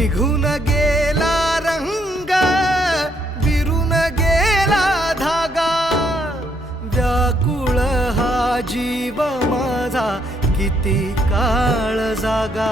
निघून गेला रंग, विरून गेला धागा, व्याकुळ हा जीव माझा किती काळ जागा.